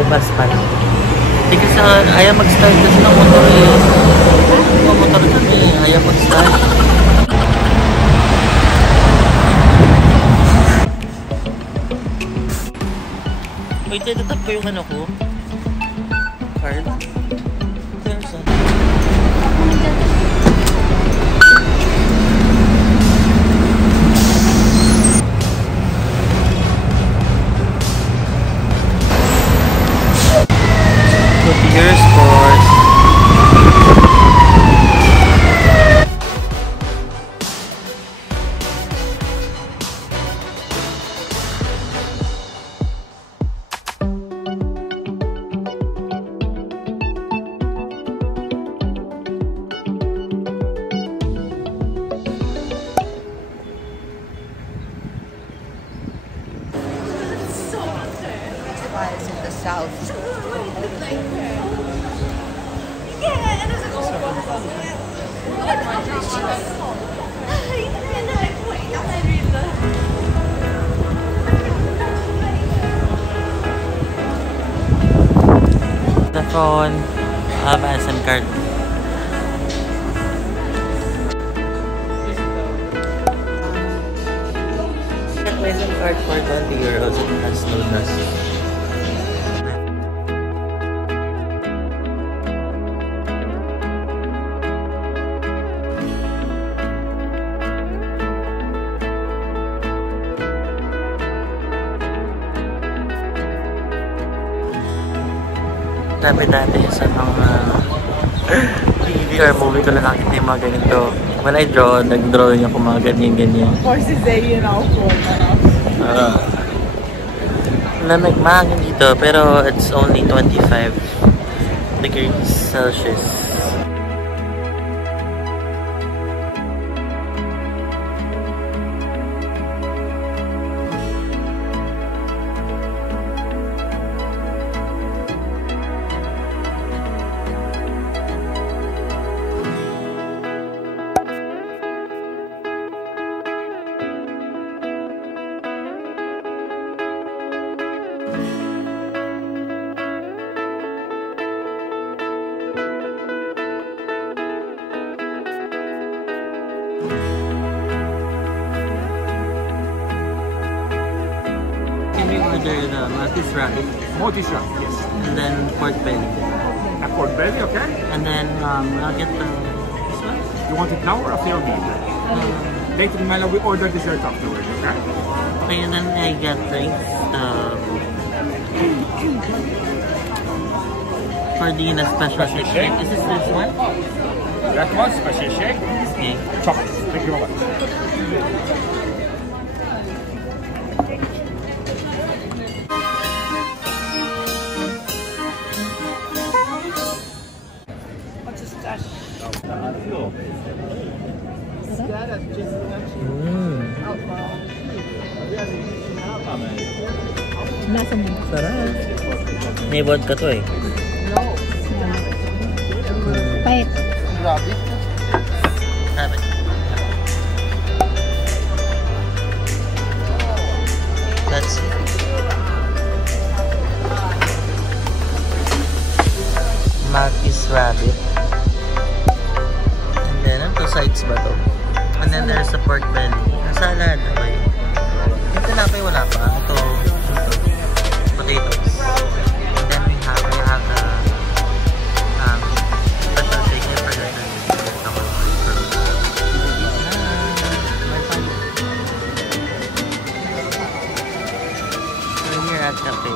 may bus pa. Hindi kasi ayaw mag-start kasi ng motor eh. Yung motor dyan eh, ayaw mag-start. Wait, tatap ko yung ano ko. Card. There's a... Your sports. It's in the south. The phone, SM card. SM card for 20 euros and has no dust. Dami-dami sa mga TV or movie ko na nakita yung mga ganito. When I draw, nag-drawing ako mga ganyan-ganyan. Of course, is you know, lamig mahangin dito, pero it's only 25 degrees Celsius. Order the Marti's rabbit. Marti's rabbit, yes. And then pork belly. A pork belly, okay. And then I'll get the this one. You want it now or after your meal? Later in Malta we order dessert afterwards, okay? Okay, and then I get drinks. For the special shake. This is this one. That one, special shake. Okay. Chocolate. Thank you very much. Nasa mo? Sarap. May vodka to eh. Pahit. Rabbit. Rabbit. That's it. Marti's rabbit. And then, ano sides ba to? And then there's a pork belly. Ang salad. Okay. Yung tinapay wala pa. Ito. Potatoes. And then we have the special shake. I forgot we're here at Cafe.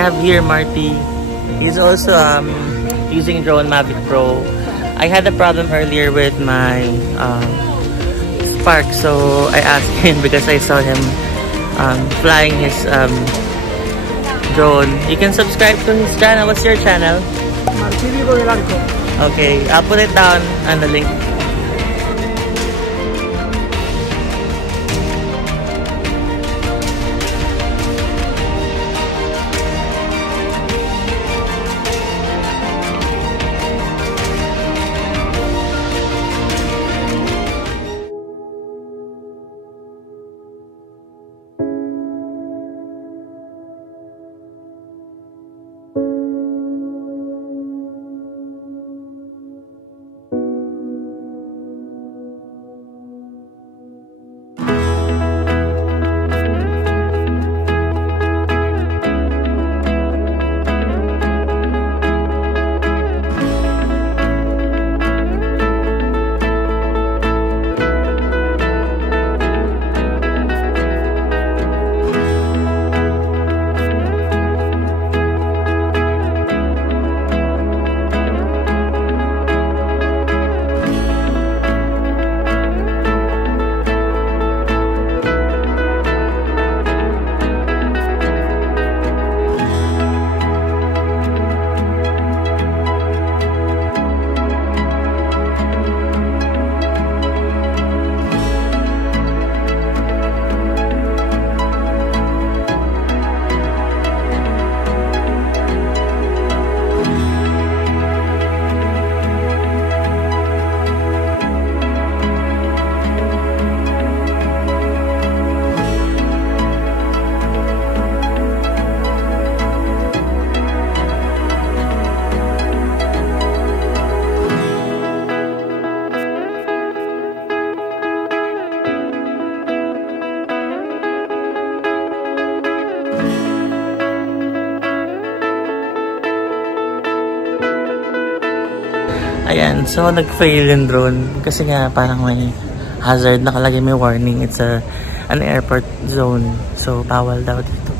I have here Marti. He's also using drone Mavic Pro. I had a problem earlier with my Spark, so I asked him because I saw him flying his drone. You can subscribe to his channel. What's your channel? Marti. Okay, I'll put it down on the link. Ayan, so nag-fail yung drone kasi nga parang may hazard, nakalagay may warning, it's an airport zone, so bawal daw dito.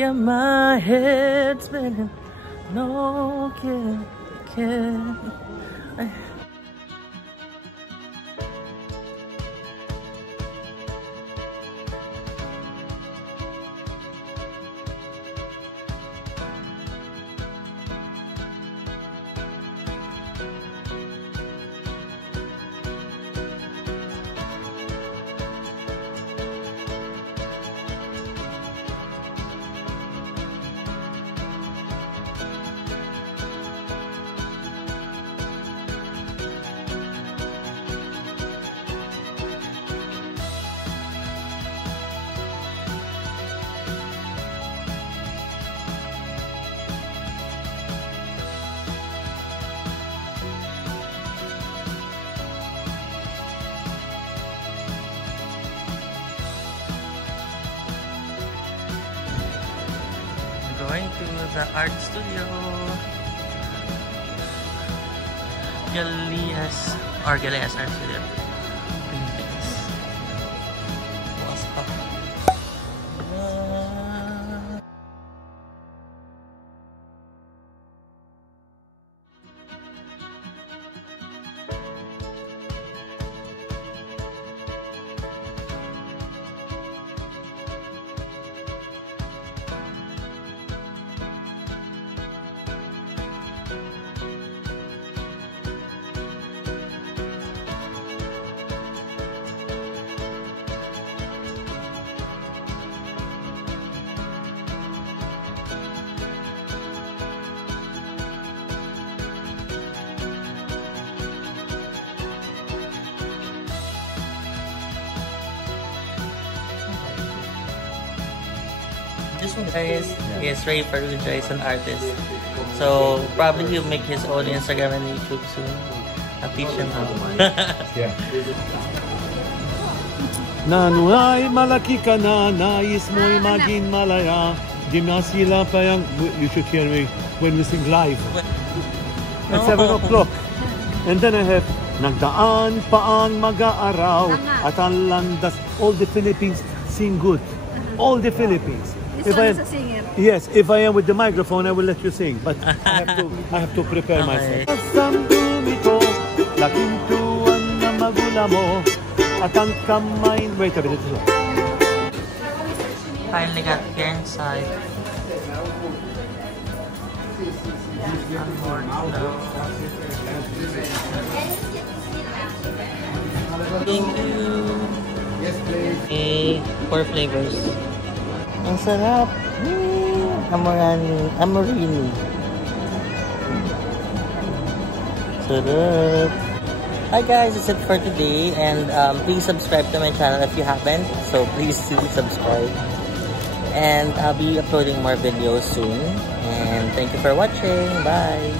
Yeah, my head's spinning. No kidding. Going to the art studio. Galeas Art Studio. Paintings. What's up? This one guys is Ray Perugia, is an artist. So probably he'll make his own Instagram and YouTube soon. I'll teach him how. Yeah. Nanuay malaki ka na, nais mo'y maging malaya. Di na sila pa yung, you should hear me when we sing live. At 7 o'clock. And then I have, nagdaan pa ang mag-aaraw at ang landas. All the Philippines sing good. All the Philippines. This one is a singer. Yes, if I am with the microphone, I will let you sing. But I have to prepare myself. Asam dumito, laking tuwan na magula mo, at ang kamay... Wait a minute. Finally got here inside. Thank you. Yes, please. Okay, 4 flavors. Ang sarap! Amorini. Sarap! Hi guys, that's it for today, and please subscribe to my channel if you haven't. So please do subscribe. And I'll be uploading more videos soon. And thank you for watching. Bye!